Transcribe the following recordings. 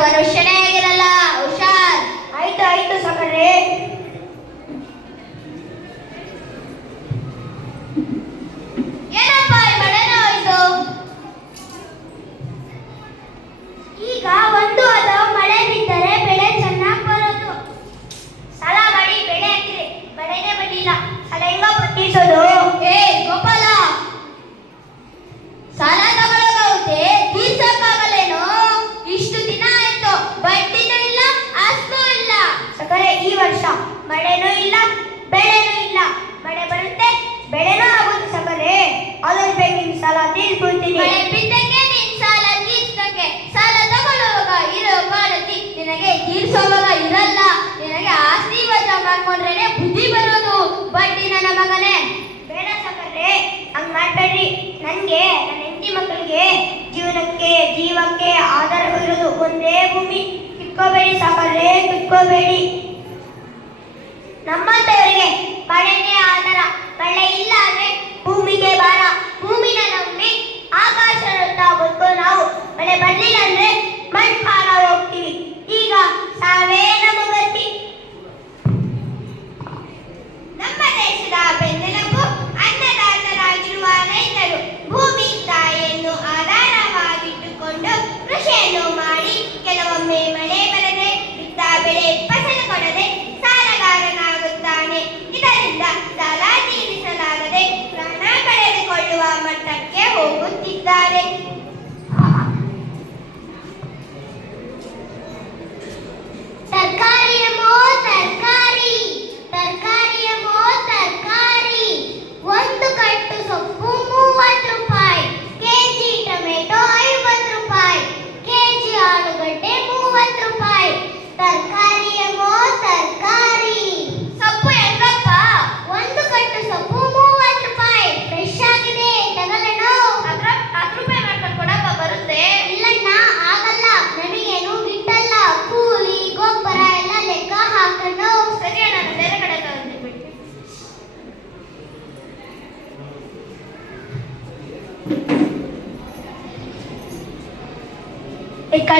മനുഷ്യനെ ಮಾಡ್ಕೊಂಡ್ರೇನೆ ಬುದ್ಧಿ ಬರೋದು. ಬಟ್ಟಿ ನನ್ನ ಮಗನೇ. ಬೇಡ ಸಕರೆ ಹಂಗ್ ಮಾಡ್ಬೇಡ್ರಿ. ನನ್ಗೆ ನನ್ನ ಹೆಂಡತಿ ಮಕ್ಕಳಿಗೆ ಜೀವನಕ್ಕೆ, ಜೀವಕ್ಕೆ ಆಧಾರವಿರೋದು ಒಂದೇ ಭೂಮಿ. ಕಿತ್ಕೋಬೇಡಿ ಸಕರೆ ಕಿತ್ಕೋಬೇಡಿ. ನಮ್ಮಂತವರಿಗೆ ಮಳೆನೇ ಆಧಾರ. ಮಳೆ ಇಲ್ಲ ಅಂದ್ರೆ ಭೂಮಿಗೆ ಭಾರ. ಭೂಮಿನ ನಂಬಿ ಆಕಾಶ ಬದುಕೋ ನಾವು ಮಳೆ ಬರ್ಲಿಲ್ಲ ಅಂದ್ರೆ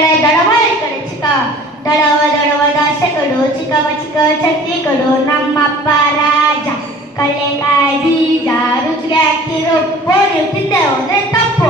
ಈ ಕಡೆ ದಡವ ಈ ಕಡೆ ಚಿಕ್ಕ ದಡವ ದಡವ ದಾಸೆಗಳು ಚಿಕ್ಕವ ಚಿಕ್ಕ ಚಕ್ತಿಗಳು ನಮ್ಮಪ್ಪ ರಾಜ ಕಳ್ಳೆಕಾಯಿ ಬೀಜ ರುಚಿಗೆ ಹಾಕಿರೋ ಬೋಡಿ ತಿಂದೆ ಹೋದ್ರೆ ತಪ್ಪು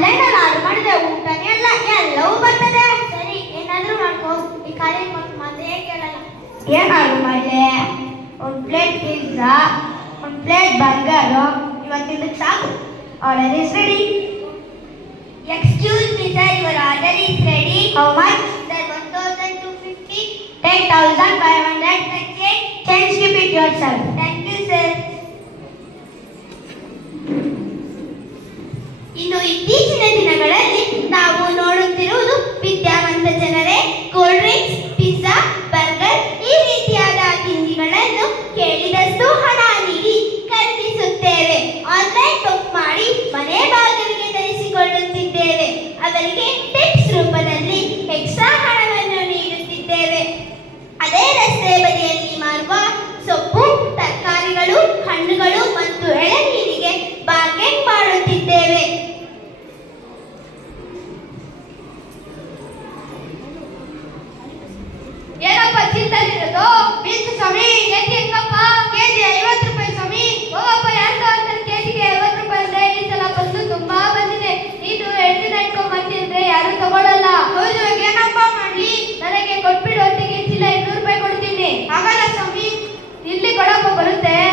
ಆನ್ಲೈನ್ ಅಲ್ಲಿ ಆರ್ಡರ್ ಮಾಡಿದ್ರೆ ಊಟನೇ ಎಲ್ಲ ಎಲ್ಲವೂ ಬರ್ತದೆ ಸರಿ ಏನಾದ್ರೂ ಮಾಡ್ಕೋ ಈ ಕಾಲೇಜ್ ಮಕ್ಕಳು ಮಾತೇ ಕೇಳಲ್ಲ ಏನ್ ಆರ್ಡರ್ ಮಾಡಲಿ ಒಂದು ಪ್ಲೇಟ್ ಪಿಜ್ಜಾ ಒಂದು ಪ್ಲೇಟ್ ಬರ್ಗರ್ ಇವತ್ತಿಂದಕ್ಕೆ ಸಾಕು order is ready excuse me sir your order is ready how much sir one thousand two fifty ten thousand five hundred change keep it yourself thank ಇನ್ನು ಇತ್ತೀಚಿನ beach ಸ್ವಾಮಿ? ರೂಪಾಯಿ ಸ್ವಾಮಿ. ಐವತ್ತು ರೂಪಾಯಿ ಸಲ ಬಂದು ತುಂಬಾ ಬಂದಿದೆ. ನೀನು ಬಂದಿದ್ರೆ ಯಾರು ತಗೊಳಲ್ಲ. ಹೌದು, ಏನಪ್ಪ ಮಾಡ್ಲಿ? ನನಗೆ ಇನ್ನೂರು ರೂಪಾಯಿ ಕೊಡ್ತೀನಿ. ಆಗಲ್ಲ ಸ್ವಾಮಿ. ಇಲ್ಲಿ ಕೊಡಪ್ಪ ಬರುತ್ತೆ.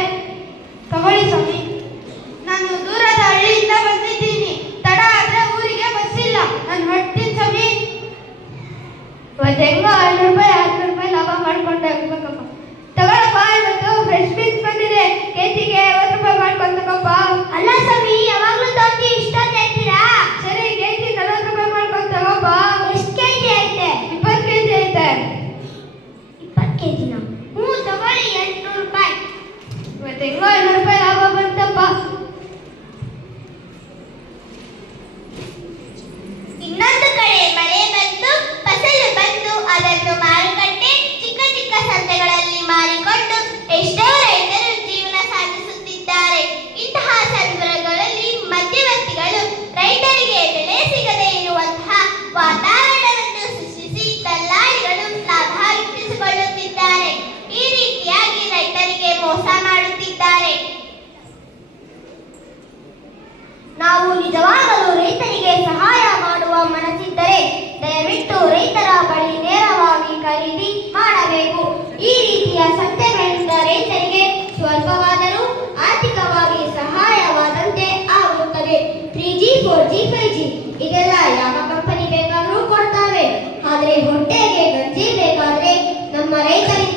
ಹೆಂಗೋ ಐನೂರು ರೂಪಾಯಿ ಲಾಭ ಬಂತಪ್ಪ. ಇನ್ನೊಂದು ಕಡೆ ಮಳೆ ಬಂತು ಫಸಲು ಬಂತು ಅದನ್ನು ಮಾರುಕಟ್ಟೆ ಚಿಕ್ಕ ಚಿಕ್ಕ ಸಂತೆಗಳಲ್ಲಿ ಮಾರಿಕೊಂಡು ಎಷ್ಟೋ ರೈತರು ಜೀವನ ಸಾಗಿಸುತ್ತಿದ್ದಾರೆ. ಇಂತಹ ಸಂದರ್ಭಗಳಲ್ಲಿ ಮಧ್ಯವರ್ತಿಗಳು ರೈತರಿಗೆ ಬೆಲೆ ಸಿಗದೆ ಇರುವಂತಹ ವಾತಾವರಣವನ್ನು ಸೃಷ್ಟಿಸಿ ದಲ್ಲಾಳಿಗಳು ಲಾಭ ಗಿಟ್ಟಿಸಿಕೊಳ್ಳುತ್ತಿದ್ದಾರೆ ಈ ರೀತಿಯಾಗಿ ರೈತರಿಗೆ ಮೋಸ ನಾವು ನಿಜವಾಗಲೂ ರೈತರಿಗೆ ಸಹಾಯ ಮಾಡುವ ಮನಸ್ಸಿದ್ದರೆ ದಯವಿಟ್ಟು ರೈತರ ಬಳಿ ನೇರವಾಗಿ ಖರೀದಿ ಮಾಡಬೇಕು. ಈ ರೀತಿಯ ಸಂತೆಗಳಿಂದ ರೈತರಿಗೆ ಸ್ವಲ್ಪವಾದರೂ ಆರ್ಥಿಕವಾಗಿ ಸಹಾಯವಾದಂತೆ ಆಗುತ್ತದೆ. Three G four G five G ಇದೆಲ್ಲ ಯಾವ ಕಂಪನಿ ಬೇಕಾದರೂ ಕೊಡ್ತಾವೆ. ಆದರೆ ಹೊಟ್ಟೆಗೆ ಗಂಜಿ ಬೇಕಾದರೆ ನಮ್ಮ ರೈತರಿಗೆ